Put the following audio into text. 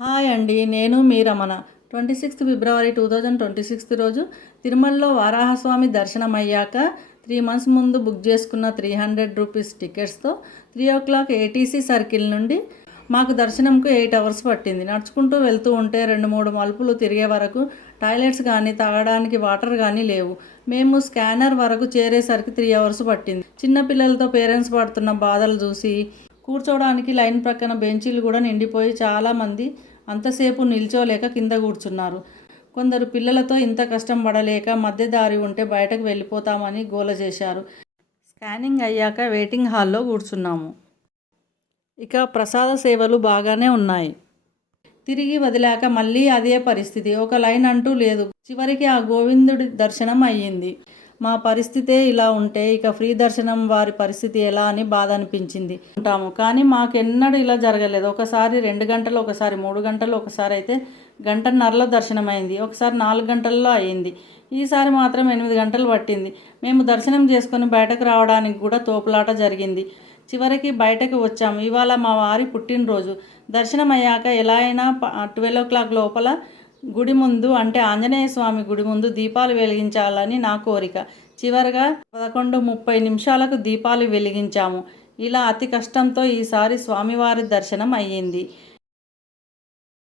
Hi అండి, నేను మీ Ramana. 26th ఫిబ్రవరి 2026 రోజు తిరుమలలో వారాహస్వామి దర్శనం అయ్యాక 3 months ముందు బుక్ చేసుకున్న 300 రూపీస్ టికెట్స్తో 3 o'clock ఏటీసీ సర్కిల్ నుండి మాకు దర్శనంకు 8 hours పట్టింది. నడుచుకుంటూ వెళ్తూ ఉంటే 2-3 మలుపులు తిరిగే వరకు టాయిలెట్స్ కానీ తాగడానికి వాటర్ కానీ లేవు. మేము స్కానర్ వరకు చేరేసరికి 3 hours పట్టింది. చిన్నపిల్లలతో పేరెంట్స్ పడుతున్న బాధలు చూసి కూర్చోవడానికి లైన్ ప్రక్కన బెంచీలు కూడా నిండిపోయి చాలామంది అంతసేపు నిల్చోలేక కింద కూర్చున్నారు. కొందరు పిల్లలతో ఇంత కష్టం పడలేక మధ్య దారి ఉంటే బయటకు వెళ్ళిపోతామని గోల చేశారు. స్కానింగ్ అయ్యాక వెయిటింగ్ హాల్లో కూర్చున్నాము. ఇక ప్రసాద సేవలు బాగానే ఉన్నాయి. తిరిగి వదిలాక మళ్ళీ అదే పరిస్థితి. ఒక లైన్ అంటూ లేదు. చివరికి ఆ గోవిందుడి దర్శనం అయ్యింది. మా పరిస్థితే ఇలా ఉంటే ఇక ఫ్రీ దర్శనం వారి పరిస్థితి ఎలా అని బాధ అనిపించింది. ఉంటాము కానీ మాకెన్నడూ ఇలా జరగలేదు. ఒకసారి 2 గంటలు, ఒకసారి 3 గంటలు, ఒకసారి అయితే 1.5 దర్శనం అయింది, ఒకసారి 4 గంటల్లో అయింది. ఈసారి మాత్రం 8 గంటలు పట్టింది. మేము దర్శనం చేసుకొని బయటకు రావడానికి కూడా తోపులాట జరిగింది. చివరికి బయటకు వచ్చాము. ఇవాళ మా వారి పుట్టినరోజు. దర్శనం అయ్యాక ఎలా అయినా 12 o'clock లోపల గుడి ముందు, అంటే ఆంజనేయ స్వామి గుడి ముందు దీపాలు వెలిగించాలని నా కోరిక. చివరగా 11:30 దీపాలు వెలిగించాము. ఇలా అతి కష్టంతో ఈసారి స్వామివారి దర్శనం అయ్యింది.